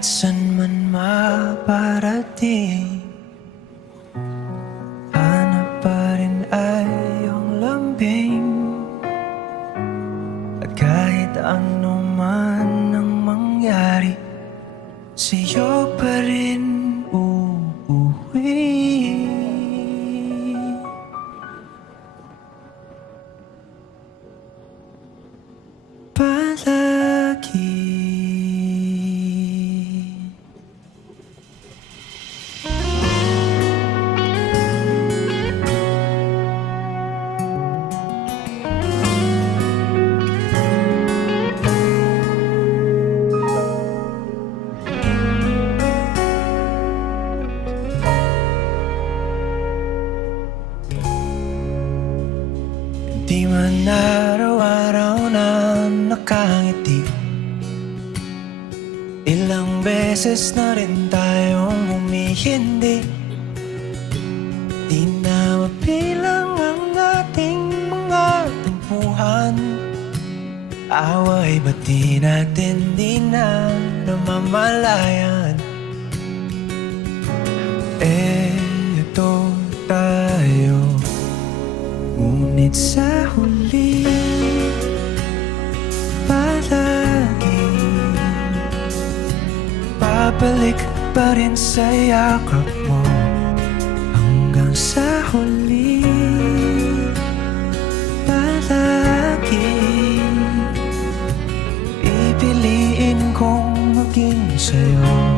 Kahit san man maparating, hanap pa rin ay iyong lambing. At kahit ano man ang mangyari, sa'yo pa rin uuwi. Palagi. Di man araw-araw na nakangiti, ilang beses na rin tayong humihindi. Di na mapilang ang ating mga tampuhan, away ba't di natin di na namamalayan? Eto tayo, ngunit sa huli palagi babalik pa rin sa yakap mo. Hanggang sa huli palagi pipiliin kong maging sa'yo.